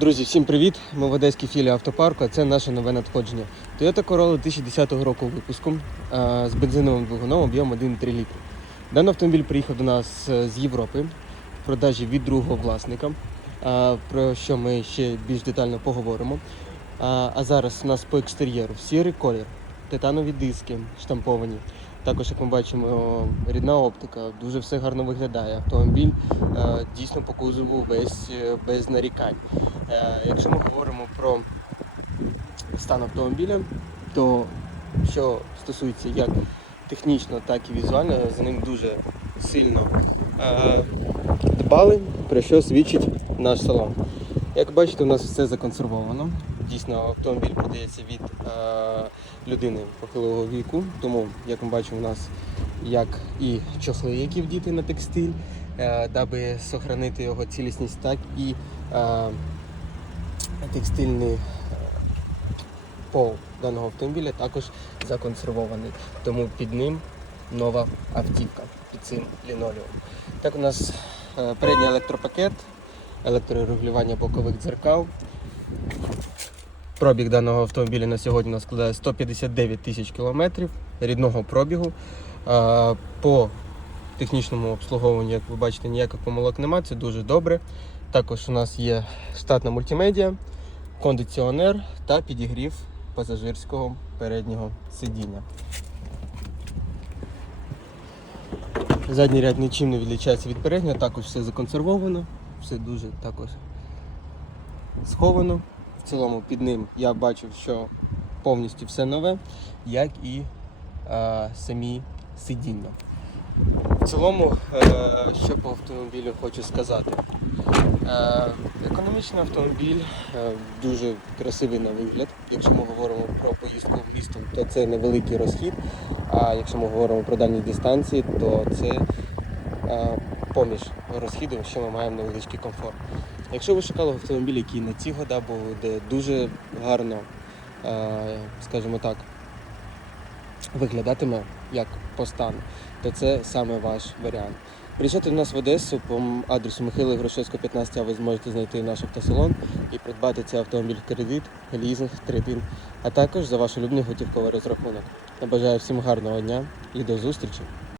Друзі, всім привіт! Ми в Одеській філії автопарку, а це наше нове надходження. Toyota Corolla 2010 року випуску з бензиновим двигуном об'ємом 1,3 літри. Даний автомобіль приїхав до нас е, з Європи в продажі від другого власника, про що ми ще більш детально поговоримо. А зараз у нас по екстер'єру сірий колір, титанові диски штамповані. Також, як ми бачимо, рідна оптика, дуже все гарно виглядає. Автомобіль е, дійсно по кузову весь е, без нарікань. Е, Якщо ми говоримо про стан автомобіля, то що стосується як технічно, так і візуально, за ним дуже сильно дбали, про що свідчить наш салон. Як бачите, у нас все законсервовано. Дійсно, автомобіль продається від е, людини похилого віку, тому, як ми бачимо, у нас як і чохли, які вдіти на текстиль, е, даби сохранити його цілісність, так і е, текстильний е, пол даного автомобіля також законсервований. Тому під ним нова автівка під цим лінолеумом. Так у нас е, передній електропакет, електрорегулювання бокових дзеркал. Пробіг даного автомобіля на сьогодні у нас складає 159 тисяч кілометрів рідного пробігу. По технічному обслуговуванню, як ви бачите, ніяких помилок немає, це дуже добре. Також у нас є штатна мультимедіа, кондиціонер та підігрів пасажирського переднього сидіння. Задній ряд нічим не відлічається від переднього, також все законсервовано, все дуже також сховано. Цілому під ним я бачив, що повністю все нове, як і е, самі сидіння. В цілому, е, що по автомобілю хочу сказати. Е, економічний автомобіль, е, дуже красивий на вигляд. Якщо ми говоримо про поїздку в місто, то це невеликий розхід. А якщо ми говоримо про дальні дистанції, то це е, поміж розхідом, що ми маємо невеличкий комфорт. Якщо ви шукали автомобіль, який на ці года буде дуже гарно, е, скажімо так, виглядатиме як по стану, то це саме ваш варіант. Приїжджайте до нас в Одесу по адресу Михайла Грошевського, 15, а ви зможете знайти наш автосалон і придбати цей автомобіль в кредит, лізинг, трейдинг, а також за ваш улюблений готівковий розрахунок. Я бажаю всім гарного дня і до зустрічі!